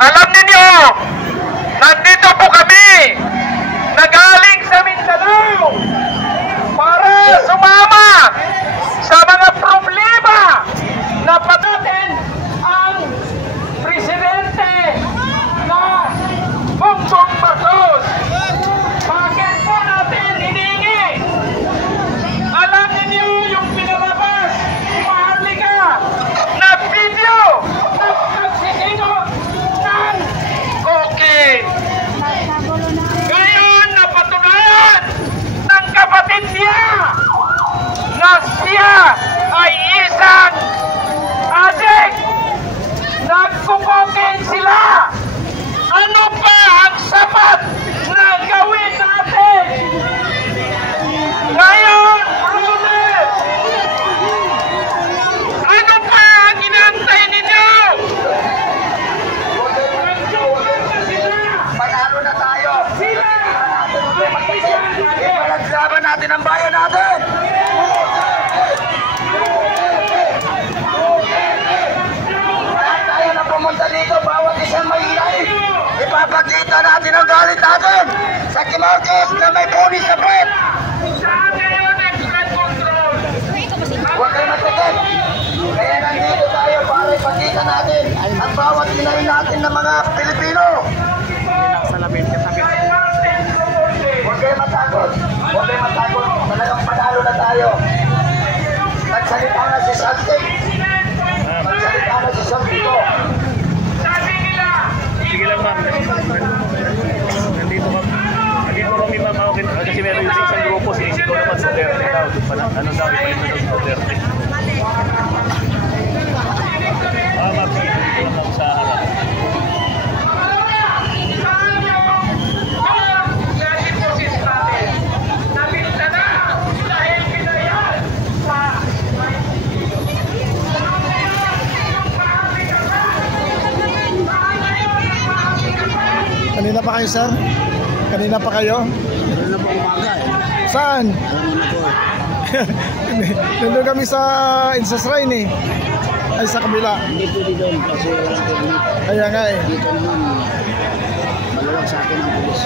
Alam ninyo, nandito po kami, nagaling sa Mindanao, para sumama sa mga problema na patatin ang presidente na Bongbong Marcos. Bakit po natin hinihingi? Alam ninyo yung pinalabas, Maharlika, na video ng pagsisino ng okay. Ngayon napatunayan ng kapatid niya na siya ay isang adik. Nagkukokin sila. Ano pa ang sapat na gawin natin? Ngayon, brother, ano pa ang inaantay ninyo? Panalo na tayo. Ipalaglaban natin ang bayan natin. Lahat tayo na pumunta dito, bawat isang mahilay. Ipapakita natin ang galit natin sa Marcos na may pulis sa puwet. Saan ngayon ang flood control? Huwag kayo matikit. Kaya nandito tayo para ipakita natin ang bawat ilayin natin ng mga Pilipino. Huwag kayo matakot. Huwag kayo matakot. Talagang panalo na tayo. Nagsalita na si Santik. Nagsalita na si Santito. Sabi nila, Sige lang ma'am. Nandito kami ma'am. Kasi meron yung isang grupo, sinisigaw naman sa Duterte daw. Ano daw, ipalit na daw sa Duterte. Ma'am, sige, dito lang ako sa harap. Kanina pa kayo, sir? Kanina pa kayo? Kanina pa umaga eh. Saan? Nandun kami sa Insasrine eh. Ay, sa kabila. Hindi pwede doon kasi walang permit. Kaya nga eh. Dito naman, maluwag sa akin ang pulis.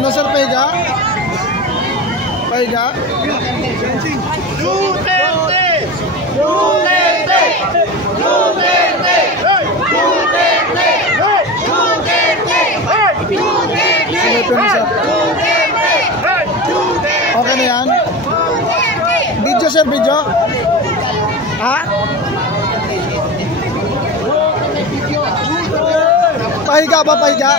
Ano, sir, Pega? Pega? Duterte! Duterte! Duterte! Duterte! Duterte! Ano ito na, sir? Okay na yan? Video, sir, video? Ha? Pahiga ba, pahiga?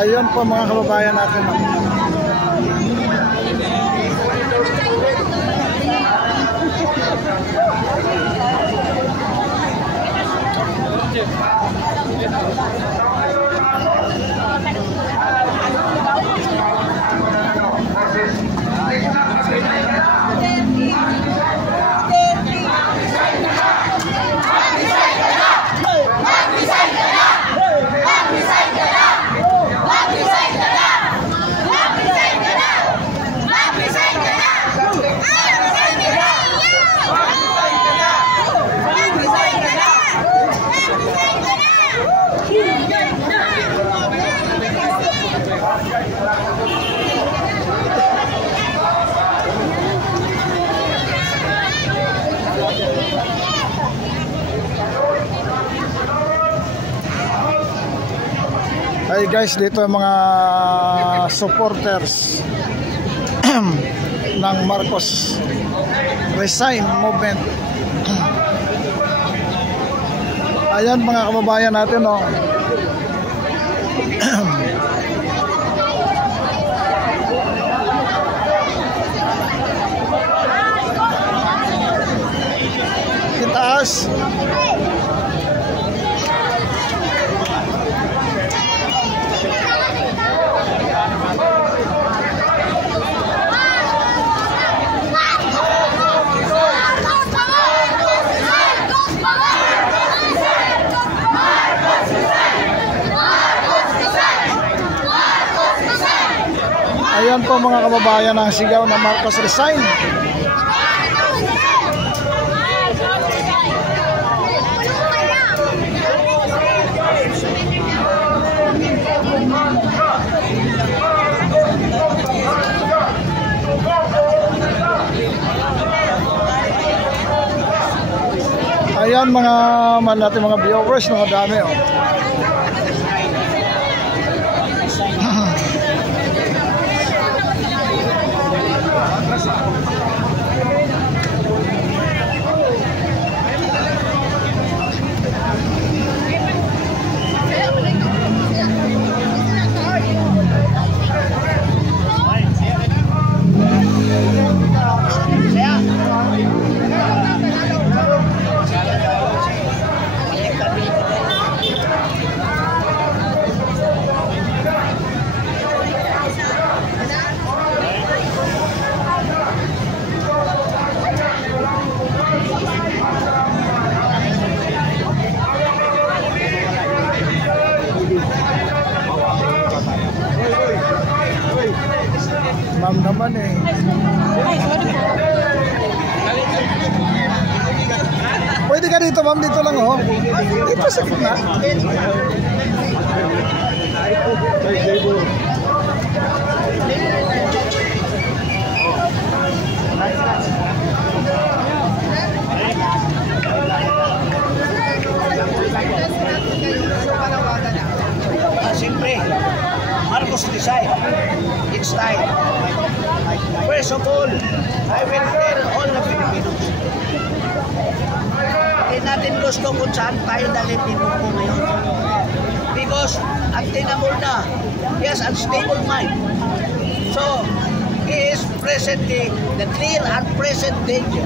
Ayun po mga kababayan natin. Ay guys, dito yung mga supporters ng Marcos Resign Movement. Ayan mga kababayan natin, oh. Itaas. Ayan po mga kababayan ang sigaw na Marcos Resign. Ayan mga natin mga viewers, mga dami, oh. Ma'am naman eh. Pwede ka dito ma'am, dito lang oh. Dito sa gitna. Siyempre, Marcos Resign. It's time. First of all, I will tell all the Filipinos. Hindi natin gusto kung saan tayo dalhin ni Bongbong ngayon. Because ang tinamol na, he has unstable mind. So, he is presently the clear and present danger.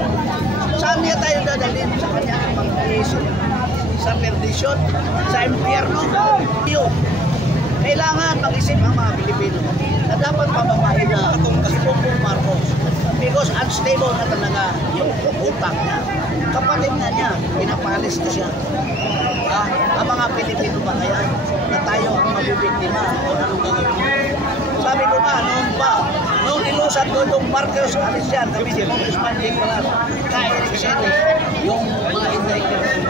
Saan niya tayo dadalhin? Sa kanyang pag-iisip? Sa perdisyon? Sa impyerno? Yun. Kailangan mag-isip ang mga Pilipino na dapat pababain na si Bongbong Marcos because unstable na talaga yung utak niya. Kapatid na niya, pinapalis na siya. Ang mga Pilipino ba kaya na tayo ang mabibiktima o anong gagawin? Sabi ko nga, noong nilusad ko itong Marcos alis yan, kami si Congressman Jake Palas, ka-Eric Ceres, yung mga indictors.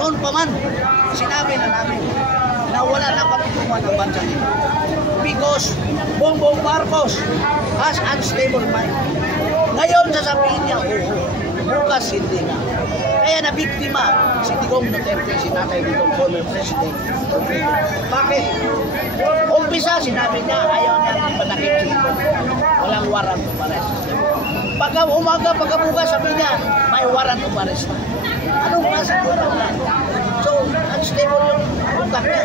Noon pa man, sinabi na namin na wala na patutungan ang bansa nito. Because Bongbong Marcos has unstable mind. Ngayon sasabihin niya, bukas hindi na. Kaya nabiktima si Digong Duterte, si Tatay Digong, former president. Bakit? Umpisa sinabi niya, ayaw niya ipanakit si Digong. Walang warrant of arrest. Pagka umaga, pagkabukas, sabi niya, may warrant of arrest. Anong klase ko na? So, unstable yung utak niya.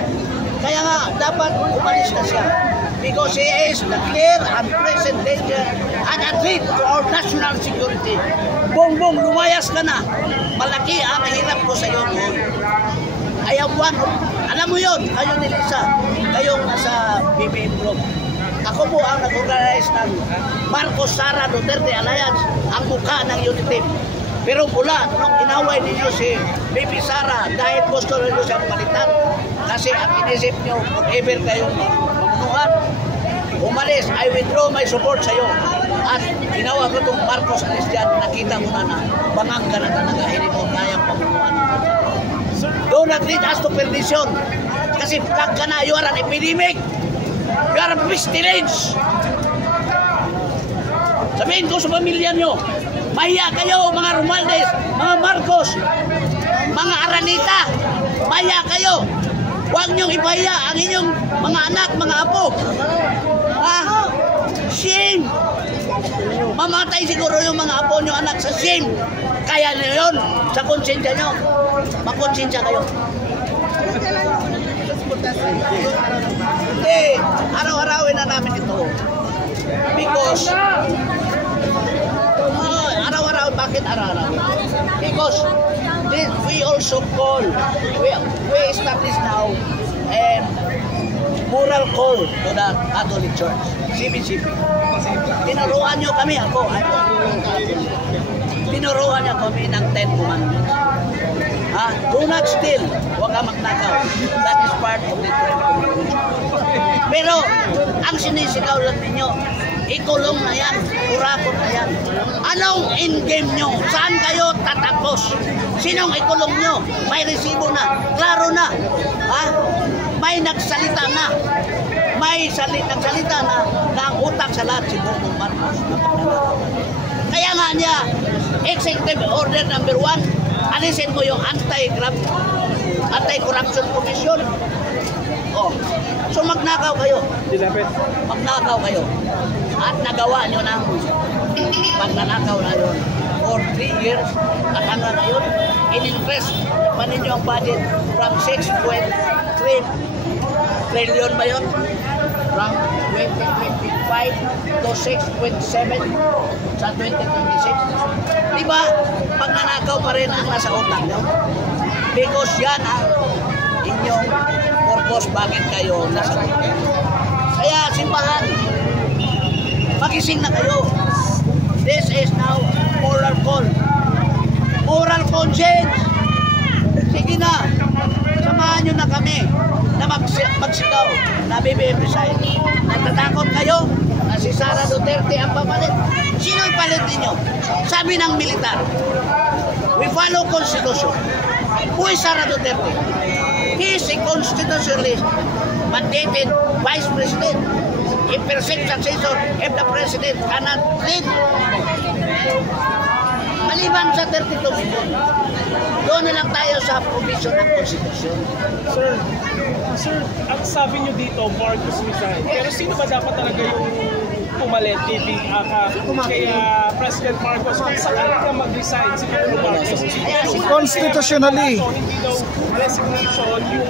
Kaya nga, dapat umalis na siya. Because he is the clear and present danger and a threat to our national security. Bongbong, lumayas ka na. Malaki ang hirap ko sa iyo noon. I am one of, alam mo yun, kayo ni Lisa, kayong nasa BBM Group. Ako po ang nag-organize ng Marcos Sara Duterte Alliance, ang mukha ng UNITEM. Pero pula, nung inaway ninyo si Baby Sara dahil gusto rin nyo siyang palitan, kasi ang inisip nyo, kung ever kayong mamunuhan, umalis, I withdraw my support sa iyo. At ginawa ko itong Marcos alis dyan, nakita mo na bangang ka na talaga, hindi mo kayang pamunuhan. Do not lead us to perdition. Kasi flag ka na, you are an epidemic. You are a pestilence. Sabihin ko sa pamilya nyo, mahiya kayo mga Romualdez, mga Marcos, mga Aranita, mahiya kayo. Huwag niyong ipahiya ang inyong mga anak, mga apo. Ha? Shame! Mamatay siguro yung mga apo niyo, anak, sa shame. Kaya niyo yun, sa konsensya niyo. Makonsensya kayo. Hindi, araw-arawin na namin ito. Because, araw-araw, bakit araw-arawin? Because, we also call, we establish now moral call to the Catholic Church, CBCP. Tinuruan nyo kami, tinuruan nyo kami ng 10 Commandments. Do not steal, huwag ka magnakaw. That is part of the 10 Commandments. Pero, ang sinisigaw lang ninyo, ikulong na yan, kurakot na yan. Anong in-game nyo? Saan kayo tatapos? Sinong ikulong nyo? May resibo na, klaro na. May nagsalita na. May nagsalita na ang utak sa lahat si Bongbong Marcos. Kaya nga niya, Executive Order number 1, alisin mo yung Anti-Corruption Commission. So magnakaw kayo. Magnakaw kayo. At nagawa nyo ng pagnanakaw na yun for 3 years. At ano na yun? In-increase pa ninyo ang budget from 6.3 trillion ba yun? From 2025 to 6.7 sa 2026. Diba? Pagnanakaw pa rin ang nasa utak nyo. Because yan ang inyong purpose bakit kayo nasa utak. Kaya simbahan, magising na kayo. This is now moral call. Moral conscience. Sige na, samahan nyo na kami na magsigaw na BBM resign. Natatakot kayo na si Sara Duterte ang papalit. Sino ipalit ninyo? Sabi ng militar, we follow Constitution. Who is Sara Duterte? He is a constitutionally mandated Vice President. A perfect successor if the President cannot lead. Maliban sa 32 million. Doon na lang tayo sa provision ng Constitution. Sir, ang sabi nyo dito, Marcos resign. Pero sino ba dapat talaga yung pumalit kay President Marcos kung saan ka mag-resign si Pangulong Marcos? Constitutionally. Hindi daw resignation yung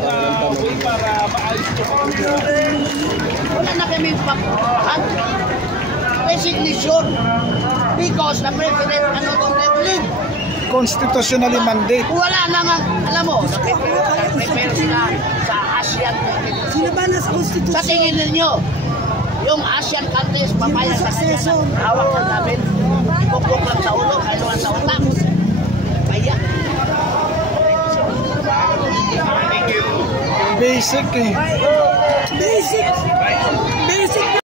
way para maayos ito. Wala na kami resignation because the President cannot lead. Constitutionally mandate. Wala na nga, alam mo, prepare sila sa ASEAN. Sino ba nasa Constitution? Sa tingin ninyo, yung ASEAN countries, papayag sa kanya na hawak na namin, ipupok lang sa ulo, kailangan sa utak. Kaya. Basic eh. Basic.